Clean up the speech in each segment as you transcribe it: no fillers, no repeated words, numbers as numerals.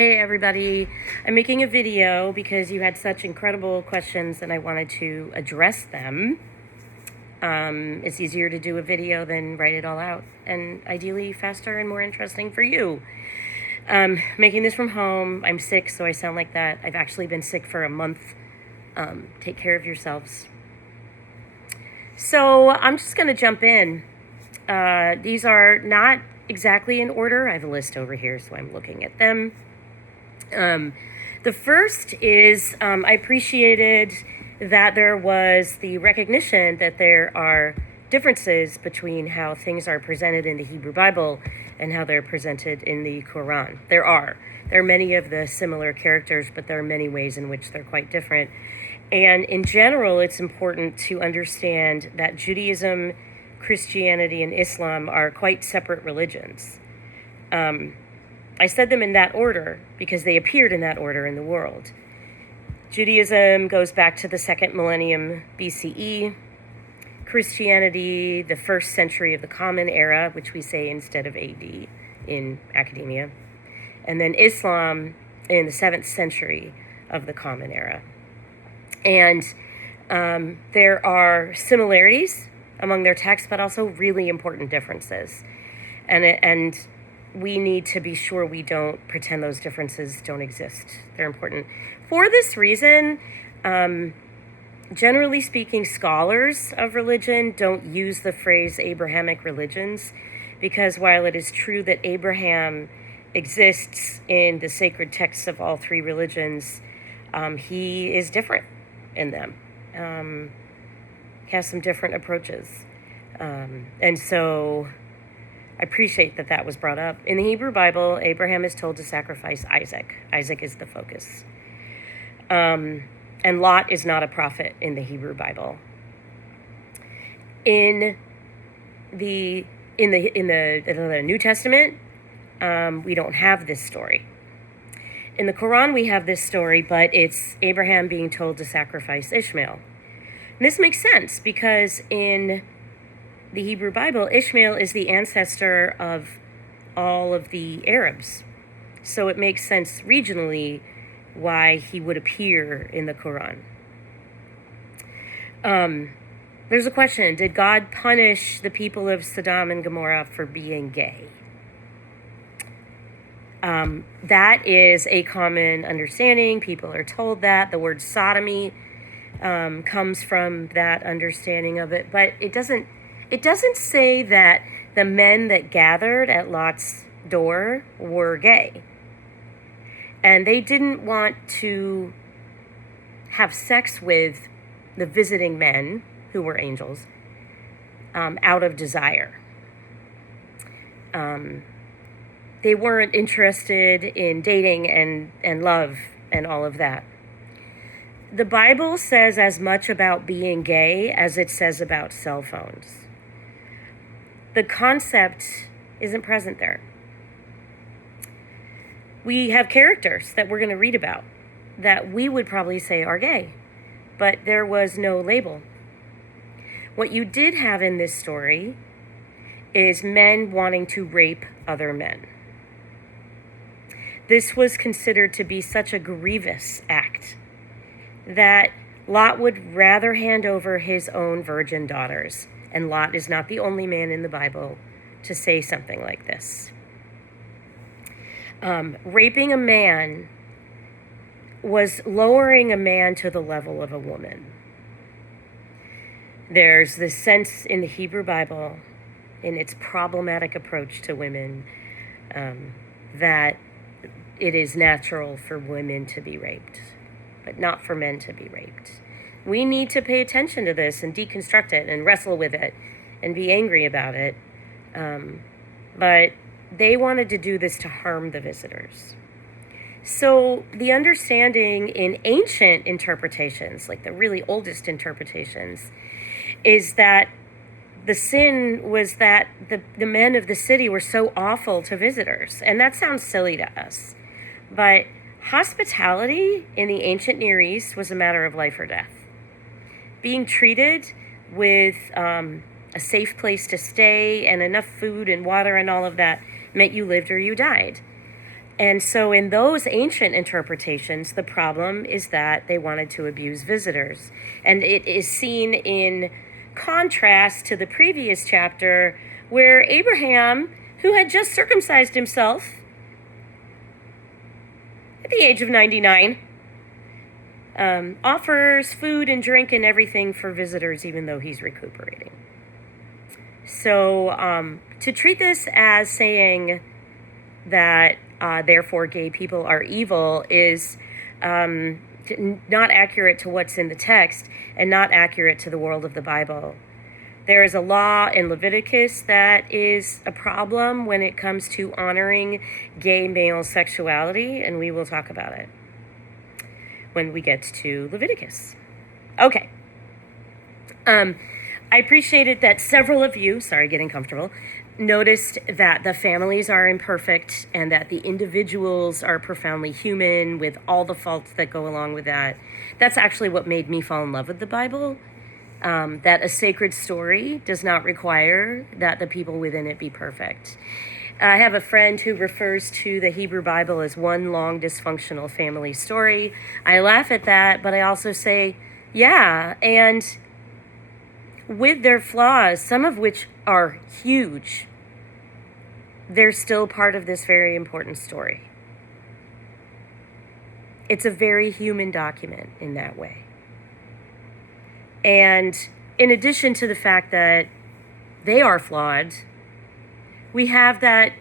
Hey everybody, I'm making a video because you had such incredible questions and I wanted to address them. It's easier to do a video than write it all out, and ideally faster and more interesting for you. Making this from home. I'm sick, so I sound like that. I've actually been sick for a month. Take care of yourselves. So I'm just going to jump in. These are not exactly in order. I have a list over here, so I'm looking at them. The first is I appreciated that there was the recognition that there are differences between how things are presented in the Hebrew Bible and how they're presented in the Quran. There are many of the similar characters, but there are many ways in which they're quite different. And in general, it's important to understand that Judaism, Christianity, and Islam are quite separate religions. I said them in that order because they appeared in that order in the world. Judaism goes back to the 2nd millennium BCE. Christianity, the 1st century of the Common Era, which we say instead of AD in academia. And then Islam in the 7th century of the Common Era. And there are similarities among their texts, but also really important differences. And we need to be sure we don't pretend those differences don't exist. They're important. For this reason, generally speaking, scholars of religion don't use the phrase Abrahamic religions, because while it is true that Abraham exists in the sacred texts of all three religions, he is different in them. He has some different approaches. And so I appreciate that that was brought up. In the Hebrew Bible, Abraham is told to sacrifice Isaac. Isaac is the focus. And Lot is not a prophet in the Hebrew Bible. In the New Testament, we don't have this story. In the Quran, we have this story, but it's Abraham being told to sacrifice Ishmael. And this makes sense because in the Hebrew Bible, Ishmael is the ancestor of all of the Arabs. So it makes sense regionally why he would appear in the Quran. There's a question. Did God punish the people of Sodom and Gomorrah for being gay? That is a common understanding. People are told that. The word sodomy comes from that understanding of it. But it doesn't say that the men that gathered at Lot's door were gay. And they didn't want to have sex with the visiting men, who were angels, out of desire. They weren't interested in dating and love and all of that. The Bible says as much about being gay as it says about cell phones. The concept isn't present there. We have characters that we're going to read about that we would probably say are gay, but there was no label. What you did have in this story is men wanting to rape other men. This was considered to be such a grievous act that Lot would rather hand over his own virgin daughters. And Lot is not the only man in the Bible to say something like this. Raping a man was lowering a man to the level of a woman. There's this sense in the Hebrew Bible, in its problematic approach to women, that it is natural for women to be raped, but not for men to be raped. We need to pay attention to this and deconstruct it and wrestle with it and be angry about it. But they wanted to do this to harm the visitors. So the understanding in ancient interpretations, like the really oldest interpretations, is that the sin was that the men of the city were so awful to visitors. And that sounds silly to us. But hospitality in the ancient Near East was a matter of life or death. Being treated with a safe place to stay and enough food and water and all of that meant you lived or you died. And so in those ancient interpretations, the problem is that they wanted to abuse visitors. And it is seen in contrast to the previous chapter where Abraham, who had just circumcised himself at the age of 99, offers food and drink and everything for visitors even though he's recuperating. So to treat this as saying that therefore gay people are evil is not accurate to what's in the text and not accurate to the world of the Bible. There is a law in Leviticus that is a problem when it comes to honoring gay male sexuality, and we will talk about it when we get to Leviticus. Okay. I appreciated that several of you, getting comfortable, noticed that the families are imperfect and that the individuals are profoundly human with all the faults that go along with that. That's actually what made me fall in love with the Bible, that a sacred story does not require that the people within it be perfect. I have a friend who refers to the Hebrew Bible as one long dysfunctional family story. I laugh at that, but I also say, yeah, and with their flaws, some of which are huge, they're still part of this very important story. It's a very human document in that way. And in addition to the fact that they are flawed, we have that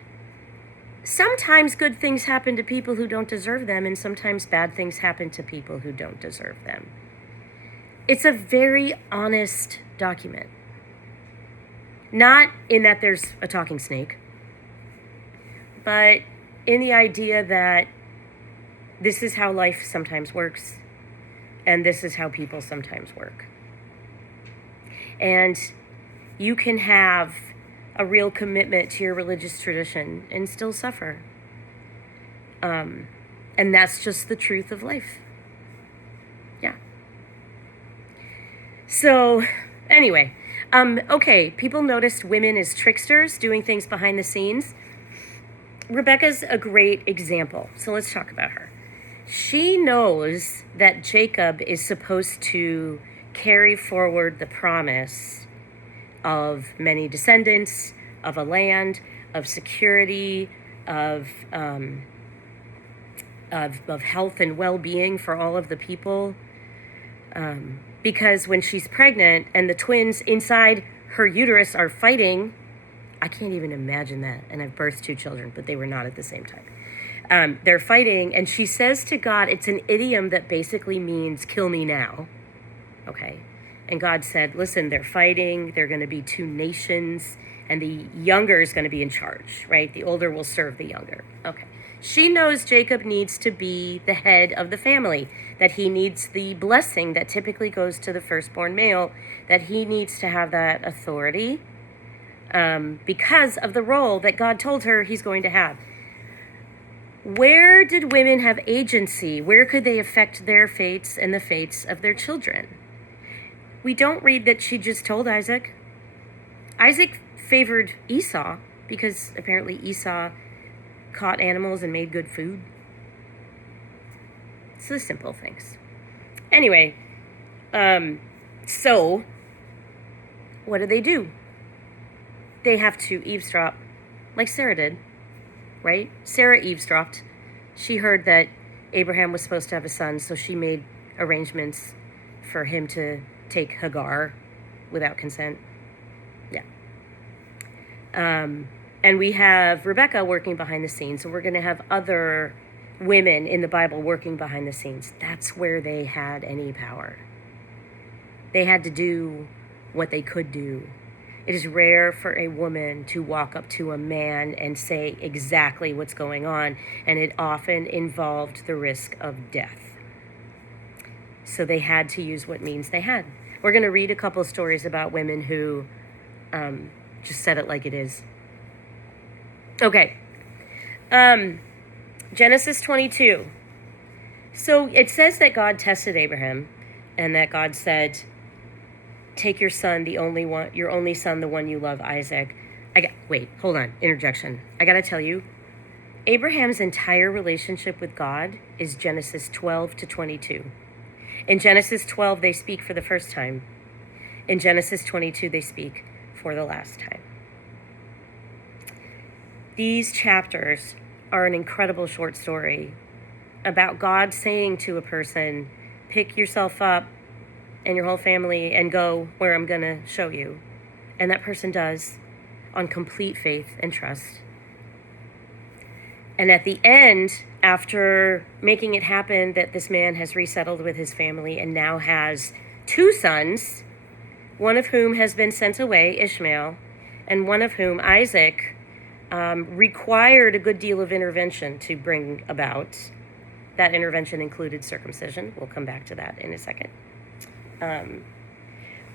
sometimes good things happen to people who don't deserve them, and sometimes bad things happen to people who don't deserve them. It's a very honest document. Not in that there's a talking snake, but in the idea that this is how life sometimes works, and this is how people sometimes work. And you can have a real commitment to your religious tradition and still suffer. And that's just the truth of life. Yeah. So, anyway, okay, people noticed women as tricksters doing things behind the scenes. Rebecca's a great example, so let's talk about her. She knows that Jacob is supposed to carry forward the promise of many descendants, of a land, of security, of health and well-being for all of the people. Because when she's pregnant and the twins inside her uterus are fighting, I can't even imagine that. And I've birthed 2 children, but they were not at the same time. They're fighting, and she says to God, it's an idiom that basically means kill me now. Okay. And God said, listen, they're fighting. They're going to be 2 nations, and the younger is going to be in charge, right? The older will serve the younger. Okay. She knows Jacob needs to be the head of the family, that he needs the blessing that typically goes to the firstborn male, that he needs to have that authority because of the role that God told her he's going to have. Where did women have agency? Where could they affect their fates and the fates of their children? We don't read that she just told Isaac. Isaac favored Esau because apparently Esau caught animals and made good food. It's the simple things. Anyway, so what do? They have to eavesdrop, like Sarah did, right? Sarah eavesdropped. She heard that Abraham was supposed to have a son, so she made arrangements for him to take Hagar without consent. Yeah. And we have Rebecca working behind the scenes, and we're going to have other women in the Bible working behind the scenes. That's where they had any power. They had to do what they could do. It is rare for a woman to walk up to a man and say exactly what's going on, and it often involved the risk of death. So they had to use what means they had. We're going to read a couple stories about women who just said it like it is. Okay. Genesis 22. So it says that God tested Abraham and that God said, take your son, your only son, the one you love, Isaac. Wait, hold on, interjection. I got to tell you, Abraham's entire relationship with God is Genesis 12 to 22. In Genesis 12, they speak for the first time. In Genesis 22, they speak for the last time. These chapters are an incredible short story about God saying to a person, pick yourself up and your whole family and go where I'm going to show you. And that person does, on complete faith and trust. And at the end, after making it happen that this man has resettled with his family and now has 2 sons, one of whom has been sent away, Ishmael, and one of whom, Isaac, required a good deal of intervention to bring about. That intervention included circumcision. We'll come back to that in a second.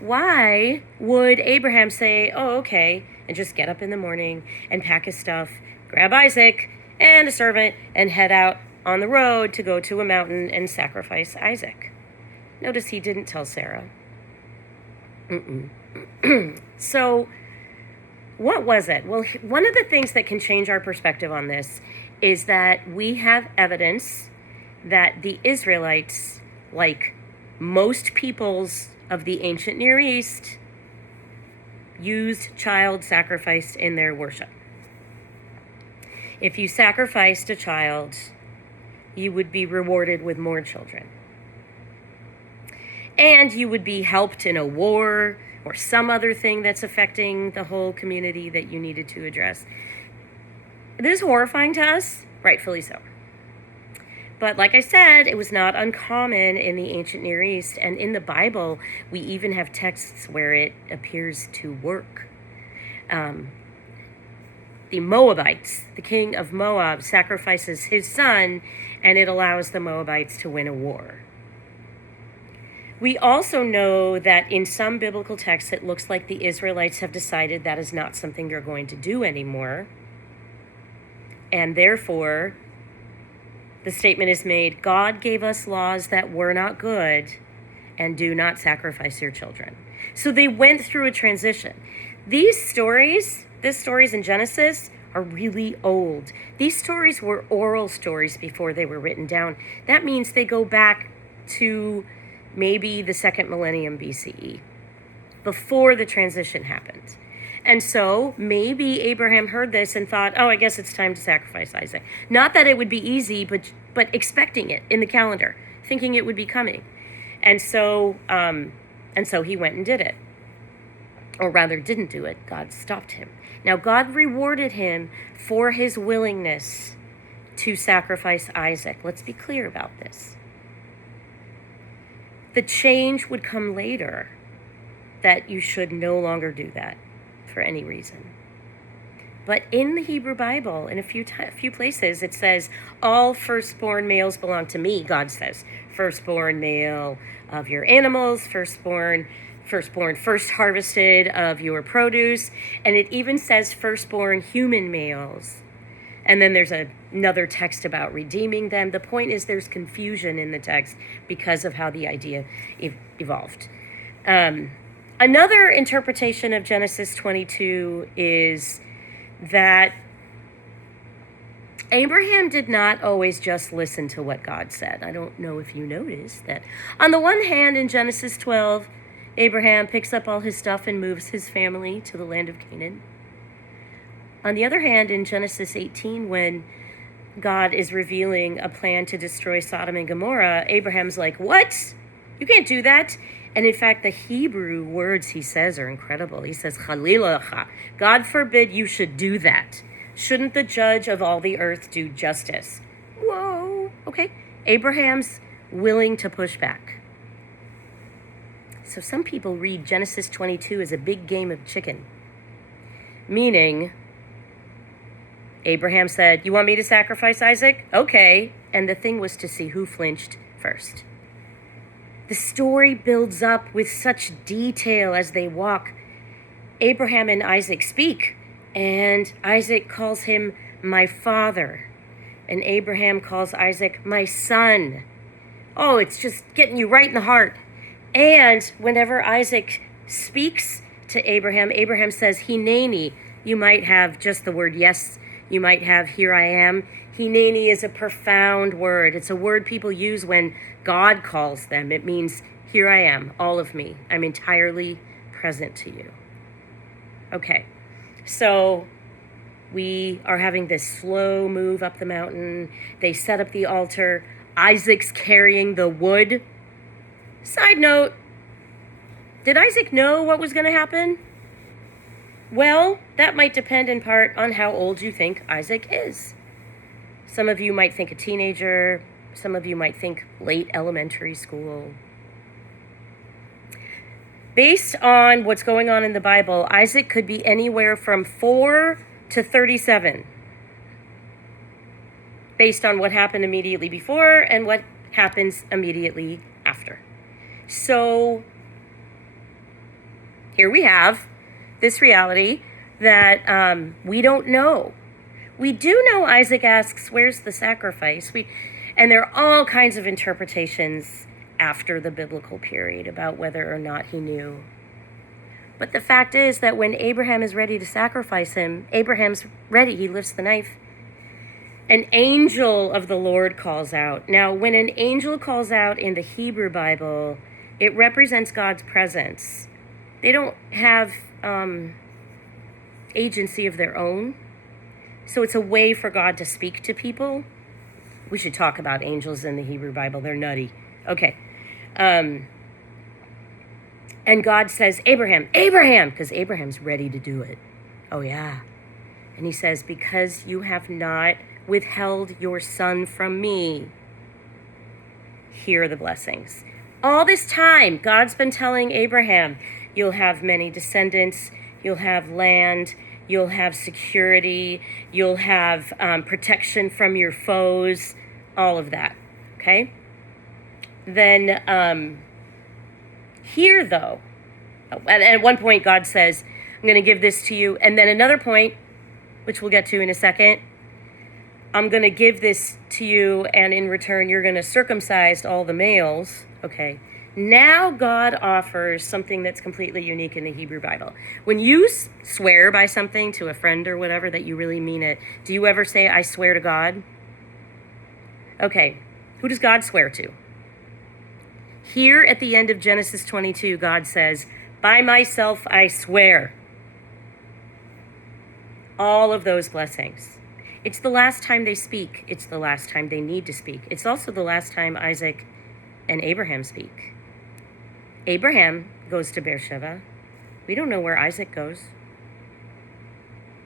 Why would Abraham say, oh, okay, and just get up in the morning and pack his stuff, grab Isaac and a servant, and head out on the road to go to a mountain and sacrifice Isaac? Notice he didn't tell Sarah. So what was it? Well, one of the things that can change our perspective on this is that we have evidence that the Israelites, like most peoples of the ancient Near East, used child sacrifice in their worship. If you sacrificed a child, you would be rewarded with more children. And you would be helped in a war or some other thing that's affecting the whole community that you needed to address. This is horrifying to us, rightfully so. But like I said, it was not uncommon in the ancient Near East, and in the Bible, we even have texts where it appears to work. The Moabites, the king of Moab, sacrifices his son, and it allows the Moabites to win a war. We also know that in some biblical texts, it looks like the Israelites have decided that is not something you're going to do anymore. And therefore, the statement is made, God gave us laws that were not good, and do not sacrifice your children. So they went through a transition. These stories in Genesis are really old. These stories were oral stories before they were written down. That means they go back to maybe the 2nd millennium BCE, before the transition happened. And so maybe Abraham heard this and thought, oh, I guess it's time to sacrifice Isaac. Not that it would be easy, but expecting it in the calendar, thinking it would be coming. And so he went and did it. Or rather, didn't do it. God stopped him. Now, God rewarded him for his willingness to sacrifice Isaac. Let's be clear about this. The change would come later, that you should no longer do that for any reason. But in the Hebrew Bible, in a few places, it says, all firstborn males belong to me, God says. Firstborn male of your animals, firstborn, first harvested of your produce. And it even says firstborn human males. And then there's another text about redeeming them. The point is there's confusion in the text because of how the idea evolved. Another interpretation of Genesis 22 is that Abraham did not always just listen to what God said. I don't know if you noticed that. On the one hand, in Genesis 12, Abraham picks up all his stuff and moves his family to the land of Canaan. On the other hand, in Genesis 18, when God is revealing a plan to destroy Sodom and Gomorrah, Abraham's like, what? You can't do that. And in fact, the Hebrew words he says are incredible. He says, Chalilacha, God forbid you should do that. Shouldn't the judge of all the earth do justice? Whoa, okay. Abraham's willing to push back. So some people read Genesis 22 as a big game of chicken, meaning Abraham said, you want me to sacrifice Isaac? Okay. And the thing was to see who flinched first. The story builds up with such detail as they walk. Abraham and Isaac speak, and Isaac calls him my father, and Abraham calls Isaac my son. Oh, it's just getting you right in the heart. And whenever Isaac speaks to Abraham, Abraham says, Hineni. You might have just the word yes You might have here I am. Hineni is a profound word. It's a word people use when God calls them. It means here I am, all of me. I'm entirely present to you. Okay, so we are having this slow move up the mountain. They set up the altar. Isaac's carrying the wood. Side note, did Isaac know what was going to happen? Well, that might depend in part on how old you think Isaac is. Some of you might think a teenager. Some of you might think late elementary school. Based on what's going on in the Bible, Isaac could be anywhere from 4 to 37. Based on what happened immediately before and what happens immediately after. So here we have this reality that we don't know. We do know Isaac asks, where's the sacrifice? And there are all kinds of interpretations after the biblical period about whether or not he knew. But the fact is that when Abraham is ready to sacrifice him, Abraham's ready. He lifts the knife. An angel of the Lord calls out. Now, when an angel calls out in the Hebrew Bible, it represents God's presence. They don't have agency of their own. So it's a way for God to speak to people. We should talk about angels in the Hebrew Bible. They're nutty. Okay. And God says, Abraham, because Abraham's ready to do it. Oh, yeah. And he says, because you have not withheld your son from me, here are the blessings. All this time, God's been telling Abraham, you'll have many descendants, you'll have land, you'll have security, you'll have protection from your foes, all of that, okay? Then here, though, at one point God says, I'm going to give this to you. And then another point, which we'll get to in a second, I'm going to give this to you, and in return, you're going to circumcise all the males. Okay. Now God offers something that's completely unique in the Hebrew Bible. When you swear by something to a friend or whatever that you really mean it, do you ever say, I swear to God? Okay. Who does God swear to? Here at the end of Genesis 22, God says, by myself I swear. All of those blessings. It's the last time they speak. It's the last time they need to speak. It's also the last time Isaac and Abraham speak. Abraham goes to Beersheba. We don't know where Isaac goes.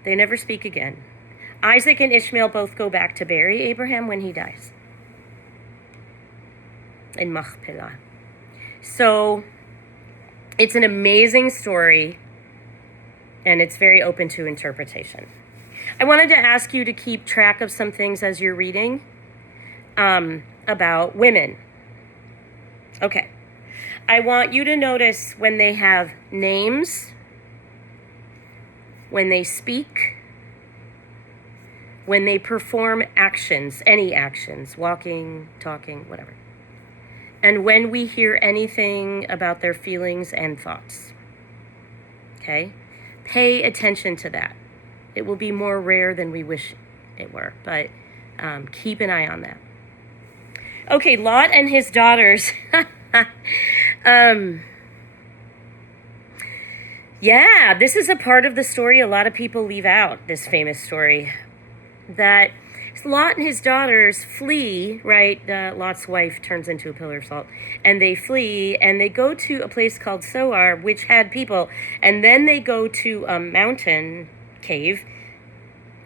They never speak again. Isaac and Ishmael both go back to bury Abraham when he dies in Machpelah. So it's an amazing story, and it's very open to interpretation. I wanted to ask you to keep track of some things as you're reading about women. Okay. I want you to notice when they have names, when they speak, when they perform actions, any actions, walking, talking, whatever. And when we hear anything about their feelings and thoughts. Okay? Pay attention to that. It will be more rare than we wish it were, but keep an eye on that. Okay, Lot and his daughters. Yeah, this is a part of the story a lot of people leave out, this famous story. That Lot and his daughters flee, right? Lot's wife turns into a pillar of salt. And they flee, and they go to a place called Zoar, which had people. And then they go to a mountain cave.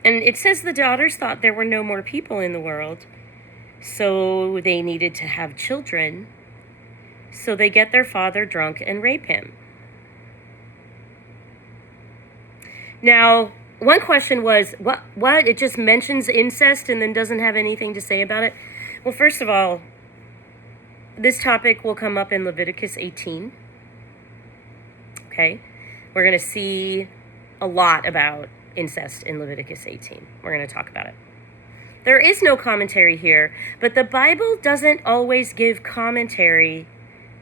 And it says the daughters thought there were no more people in the world. So they needed to have children. So they get their father drunk and rape him. Now, one question was, what? It just mentions incest and then doesn't have anything to say about it? Well, first of all, this topic will come up in Leviticus 18. Okay? We're going to see a lot about incest in Leviticus 18. We're going to talk about it. There is no commentary here, but the Bible doesn't always give commentary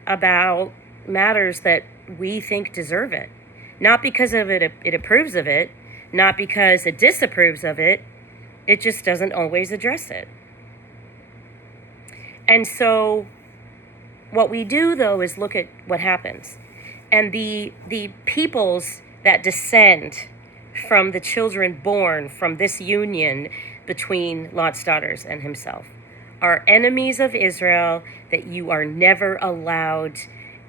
about matters that we think deserve it. Not because of it approves of it, not because it disapproves of it, It just doesn't always address it. And so what we do, though, is look at what happens. And the peoples that descend from the children born from this union between Lot's daughters and himself are enemies of Israel that you are never allowed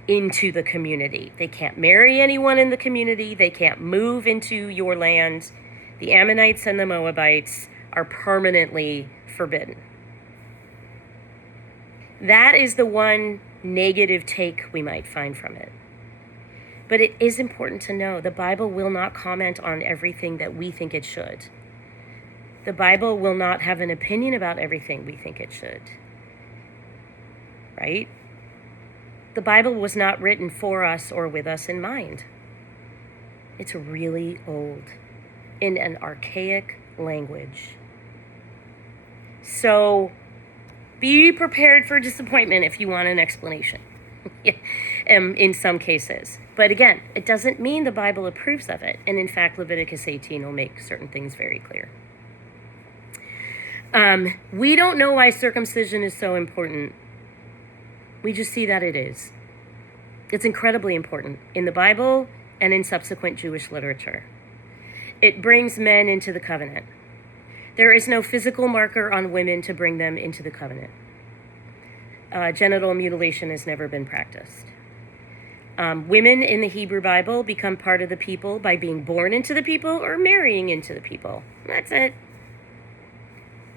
into the community. They can't marry anyone in the community. They can't move into your land. The Ammonites and the Moabites are permanently forbidden. That is the one negative take we might find from it. But it is important to know the Bible will not comment on everything that we think it should. The Bible will not have an opinion about everything we think it should. Right? The Bible was not written for us or with us in mind. It's really old, in an archaic language. So be prepared for disappointment if you want an explanation in some cases. But again, it doesn't mean the Bible approves of it. And in fact, Leviticus 18 will make certain things very clear. We don't know why circumcision is so important. We just see that it is. It's incredibly important in the Bible and in subsequent Jewish literature. It brings men into the covenant. There is no physical marker on women to bring them into the covenant. Genital mutilation has never been practiced. Women in the Hebrew Bible become part of the people by being born into the people or marrying into the people. That's it.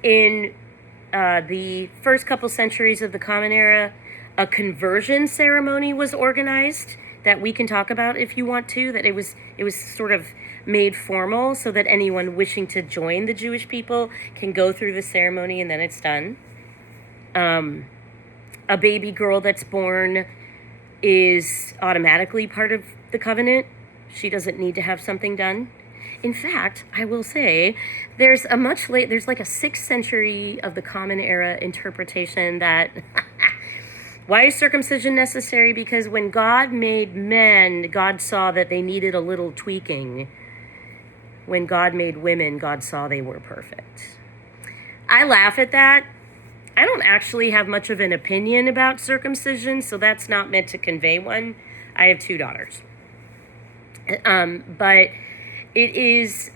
In the first couple centuries of the Common Era, a conversion ceremony was organized that we can talk about if you want to, that it was sort of made formal so that anyone wishing to join the Jewish people can go through the ceremony and then it's done. A baby girl that's born is automatically part of the covenant. She doesn't need to have something done. In fact, I will say there's like a 6th century of the Common Era interpretation that why is circumcision necessary? Because when God made men, God saw that they needed a little tweaking. When God made women, God saw they were perfect. I laugh at that. I don't actually have much of an opinion about circumcision, so that's not meant to convey one. I have 2 daughters. But it is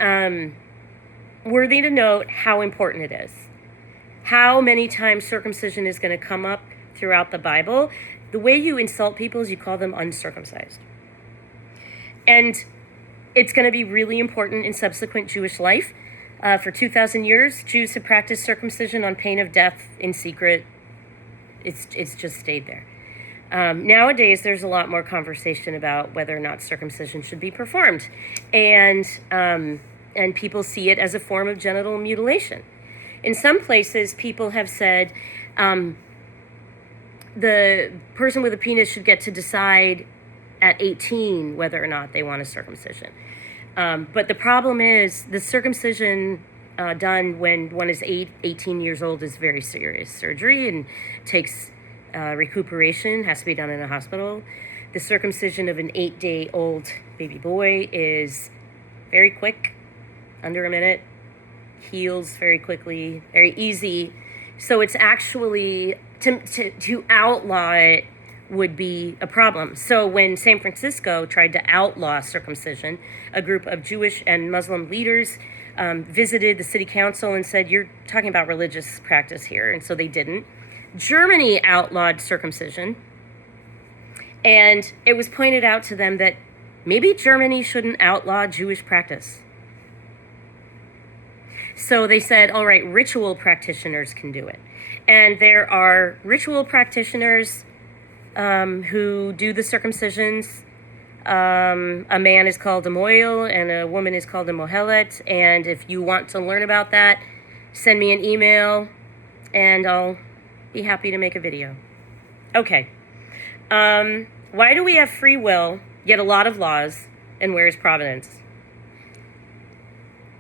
worthy to note how important it is. How many times circumcision is going to come up throughout the Bible. The way you insult people is you call them uncircumcised. And it's going to be really important in subsequent Jewish life. For 2,000 years, Jews have practiced circumcision on pain of death in secret. It's just stayed there. Nowadays, there's a lot more conversation about whether or not circumcision should be performed. And people see it as a form of genital mutilation. In some places, people have said the person with a penis should get to decide at 18 whether or not they want a circumcision. But the problem is the circumcision done when one is 18 years old is very serious surgery and takes recuperation, has to be done in a hospital. The circumcision of an 8-day-old baby boy is very quick, under a minute, heals very quickly, very easy. So it's actually, to outlaw it would be a problem. So when San Francisco tried to outlaw circumcision, a group of Jewish and Muslim leaders visited the city council and said, you're talking about religious practice here, and so they didn't. Germany outlawed circumcision, and it was pointed out to them that maybe Germany shouldn't outlaw Jewish practice. So they said, all right, ritual practitioners can do it. And there are ritual practitioners who do the circumcisions. A man is called a moil and a woman is called a mohelet. And if you want to learn about that, send me an email and I'll be happy to make a video. Okay. Why do we have free will, yet a lot of laws, and where is providence?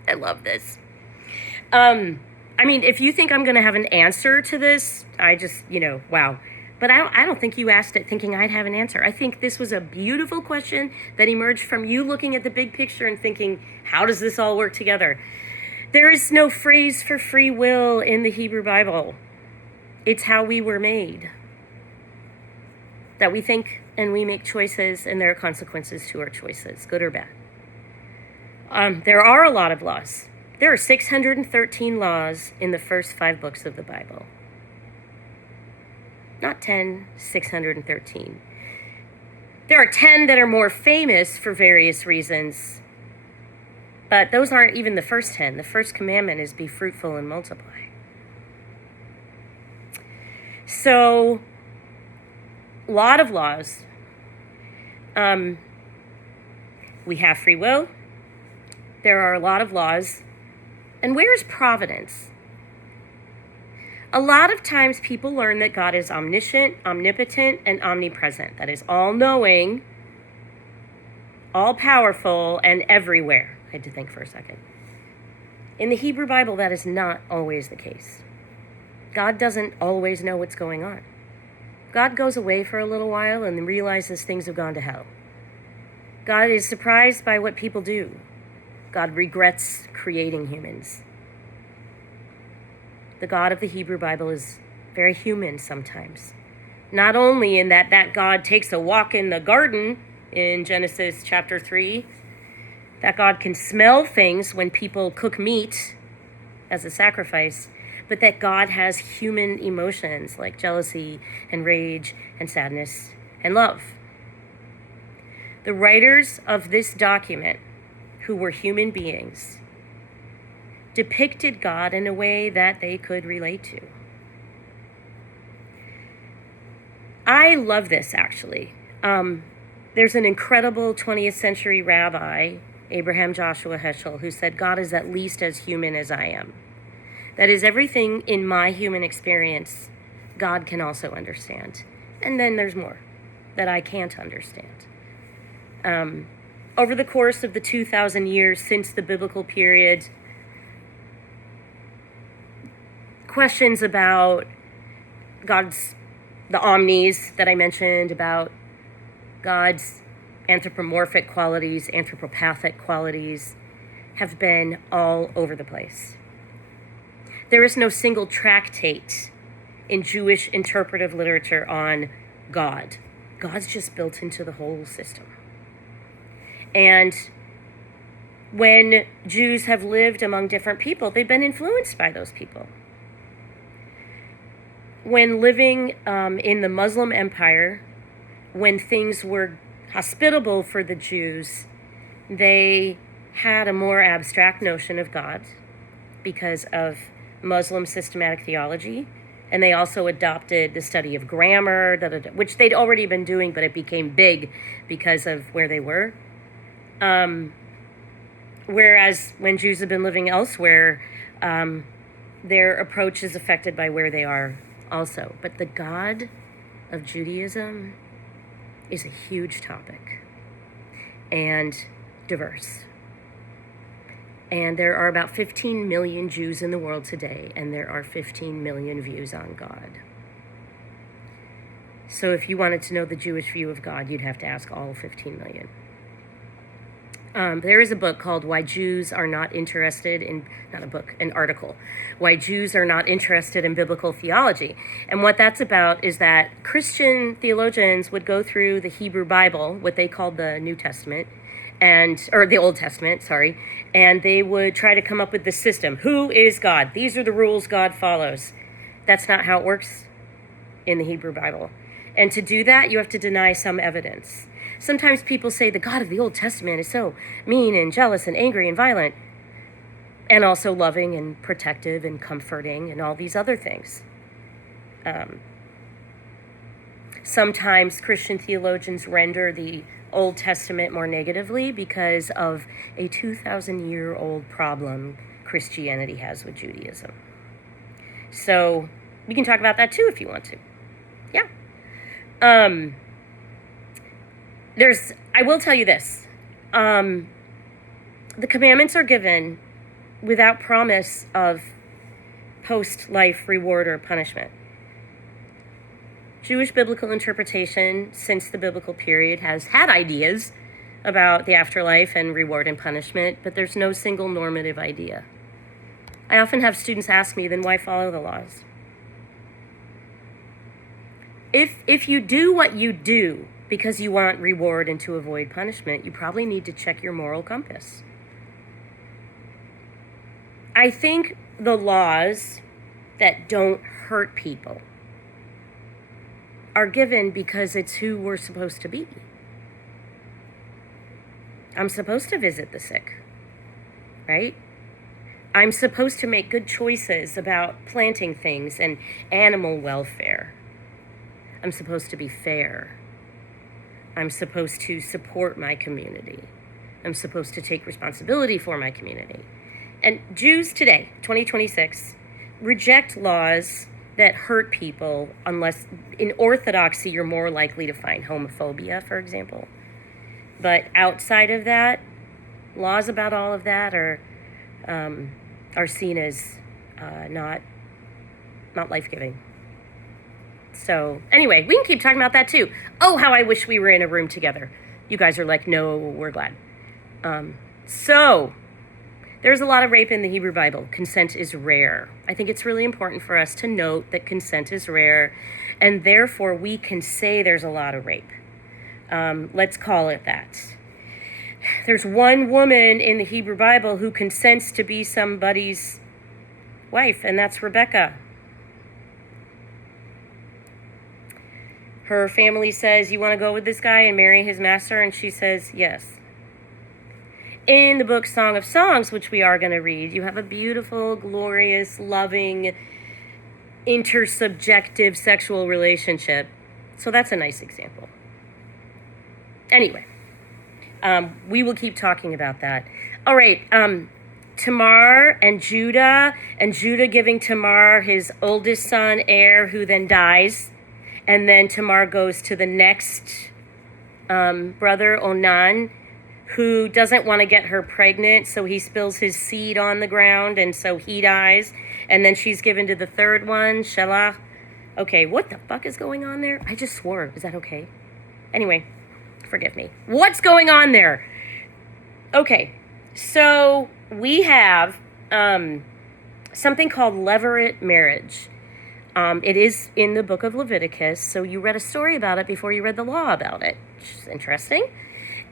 I love this. I mean, if you think I'm going to have an answer to this, I just, wow. But I don't think you asked it thinking I'd have an answer. I think this was a beautiful question that emerged from you looking at the big picture and thinking, how does this all work together? There is no phrase for free will in the Hebrew Bible. It's how we were made. That we think and we make choices, and there are consequences to our choices, good or bad. There are a lot of laws. There are 613 laws in the first 5 books of the Bible. Not 10, 613. There are 10 that are more famous for various reasons, but those aren't even the first 10. The first commandment is be fruitful and multiply. So, a lot of laws. We have free will. There are a lot of laws. And where is providence? A lot of times people learn that God is omniscient, omnipotent, and omnipresent. That is all-knowing, all-powerful, and everywhere. I had to think for a second. In the Hebrew Bible, that is not always the case. God doesn't always know what's going on. God goes away for a little while and then realizes things have gone to hell. God is surprised by what people do. God regrets creating humans. The God of the Hebrew Bible is very human sometimes. Not only in that God takes a walk in the garden in Genesis chapter 3, that God can smell things when people cook meat as a sacrifice, but that God has human emotions like jealousy and rage and sadness and love. The writers of this document, who were human beings, depicted God in a way that they could relate to. I love this, actually. There's an incredible 20th century rabbi, Abraham Joshua Heschel, who said, God is at least as human as I am. That is, everything in my human experience, God can also understand. And then there's more that I can't understand. Over the course of the 2,000 years since the biblical period, questions about the omnis that I mentioned, about God's anthropomorphic qualities, anthropopathic qualities, have been all over the place. There is no single tractate in Jewish interpretive literature on God. God's just built into the whole system. And when Jews have lived among different people, they've been influenced by those people. When living in the Muslim Empire, when things were hospitable for the Jews, they had a more abstract notion of God because of Muslim systematic theology, and they also adopted the study of grammar, which they'd already been doing, but it became big because of where they were. Whereas when Jews have been living elsewhere, their approach is affected by where they are also. But the God of Judaism is a huge topic and diverse. And there are about 15 million Jews in the world today, and there are 15 million views on God. So if you wanted to know the Jewish view of God, you'd have to ask all 15 million. There is a book called Why Jews Are Not Interested in, not a book, an article, Why Jews Are Not Interested in Biblical Theology. And what that's about is that Christian theologians would go through the Hebrew Bible, what they called the New Testament, or the Old Testament, and they would try to come up with the system. Who is God? These are the rules God follows. That's not how it works in the Hebrew Bible. And to do that, you have to deny some evidence. Sometimes people say the God of the Old Testament is so mean and jealous and angry and violent, and also loving and protective and comforting and all these other things. Sometimes Christian theologians render the Old Testament more negatively because of a 2,000-year-old problem Christianity has with Judaism. So we can talk about that too if you want to. Yeah. I will tell you this. The commandments are given without promise of post-life reward or punishment. Jewish biblical interpretation since the biblical period has had ideas about the afterlife and reward and punishment, but there's no single normative idea. I often have students ask me, then why follow the laws? If you do what you do because you want reward and to avoid punishment, you probably need to check your moral compass. I think the laws that don't hurt people are given because it's who we're supposed to be. I'm supposed to visit the sick, right? I'm supposed to make good choices about planting things and animal welfare. I'm supposed to be fair. I'm supposed to support my community. I'm supposed to take responsibility for my community. And Jews today, 2026, reject laws that hurt people unless, in orthodoxy, you're more likely to find homophobia, for example. But outside of that, laws about all of that are seen as not life-giving. So anyway, we can keep talking about that too. Oh, how I wish we were in a room together. You guys are like, no, we're glad. So there's a lot of rape in the Hebrew Bible. Consent is rare. I think it's really important for us to note that consent is rare, and therefore we can say there's a lot of rape. Let's call it that. There's one woman in the Hebrew Bible who consents to be somebody's wife, and that's Rebecca. Her family says, you want to go with this guy and marry his master? And she says, yes. In the book Song of Songs, which we are going to read, you have a beautiful, glorious, loving, intersubjective sexual relationship. So that's a nice example. Anyway, we will keep talking about that. All right, Tamar and Judah giving Tamar his oldest son, Er, who then dies. And then Tamar goes to the next brother, Onan, who doesn't want to get her pregnant, so he spills his seed on the ground, and so he dies. And then she's given to the third one, Shelah. Okay, what the fuck is going on there? I just swore. Is that okay? Anyway, forgive me. What's going on there? Okay, so we have something called levirate marriage. It is in the book of Leviticus, so you read a story about it before you read the law about it, which is interesting.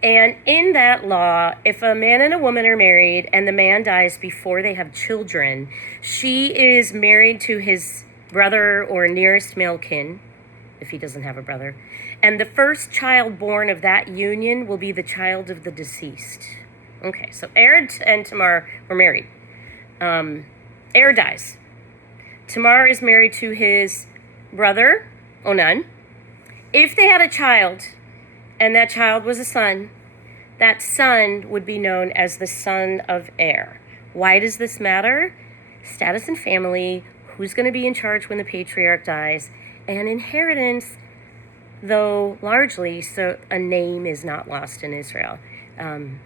And in that law, if a man and a woman are married and the man dies before they have children, she is married to his brother or nearest male kin, if he doesn't have a brother. And the first child born of that union will be the child of the deceased. Okay, so Er and Tamar were married. Er dies. Tamar is married to his brother, Onan. If they had a child, and that child was a son, that son would be known as the son of Er. Why does this matter? Status and family, who's going to be in charge when the patriarch dies, and inheritance, though largely so a name is not lost in Israel.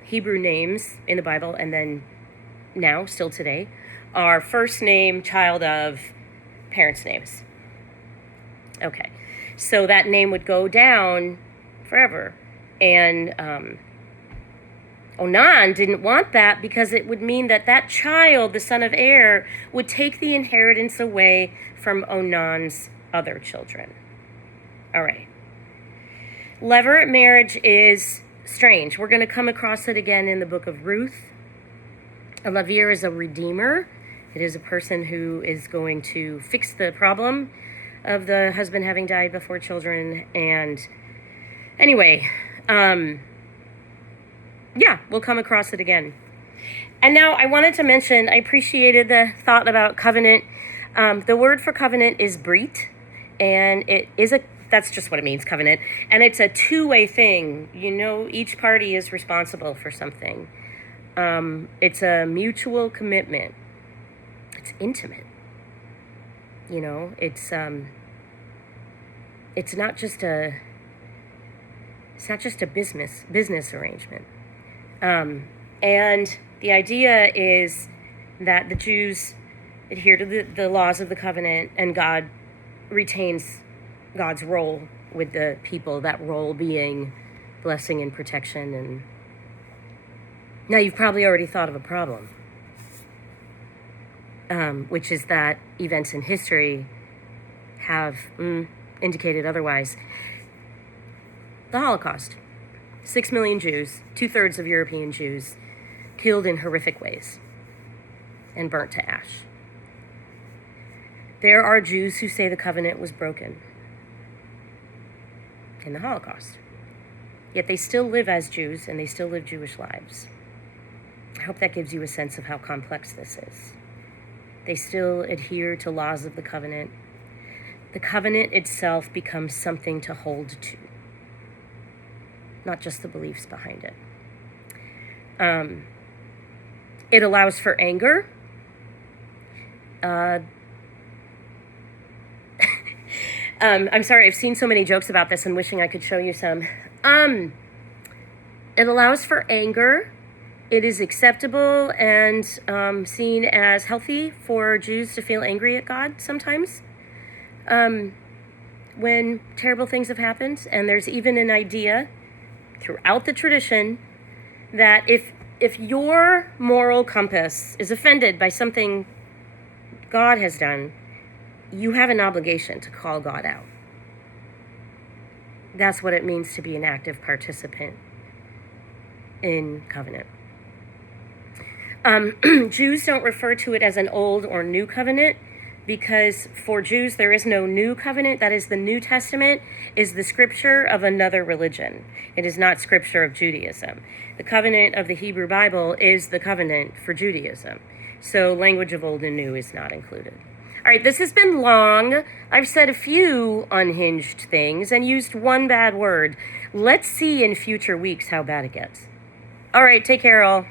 Hebrew names in the Bible, and then now, still today, are first name, child of, parents' names. Okay, so that name would go down forever. And Onan didn't want that because it would mean that that child, the son of Er, would take the inheritance away from Onan's other children. All right. Levirate marriage is strange. We're going to come across it again in the book of Ruth. A levir is a redeemer. It is a person who is going to fix the problem of the husband having died before children. And anyway, we'll come across it again. And now I wanted to mention, I appreciated the thought about covenant. The word for covenant is brit, and that's just what it means, covenant. And it's a two-way thing. You know, each party is responsible for something. It's a mutual commitment. It's intimate. You know, it's not just a business arrangement. And the idea is that the Jews adhere to the laws of the covenant, and God retains God's role with the people, that role being blessing and protection. And now you've probably already thought of a problem. which is that events in history have indicated otherwise. The Holocaust. 6 million Jews, 2/3 of European Jews, killed in horrific ways and burnt to ash. There are Jews who say the covenant was broken in the Holocaust. Yet they still live as Jews and they still live Jewish lives. I hope that gives you a sense of how complex this is. They still adhere to laws of the covenant. The covenant itself becomes something to hold to, not just the beliefs behind it. It allows for anger. I'm sorry, I've seen so many jokes about this and wishing I could show you some. It allows for anger. It is acceptable and seen as healthy for Jews to feel angry at God sometimes when terrible things have happened. And there's even an idea throughout the tradition that if your moral compass is offended by something God has done, you have an obligation to call God out. That's what it means to be an active participant in covenant. Jews don't refer to it as an old or new covenant because for Jews there is no new covenant. That is, the New Testament is the scripture of another religion. It is not scripture of Judaism. The covenant of the Hebrew Bible is the covenant for Judaism. So language of old and new is not included. All right, this has been long. I've said a few unhinged things and used one bad word. Let's see in future weeks how bad it gets. All right, take care, all.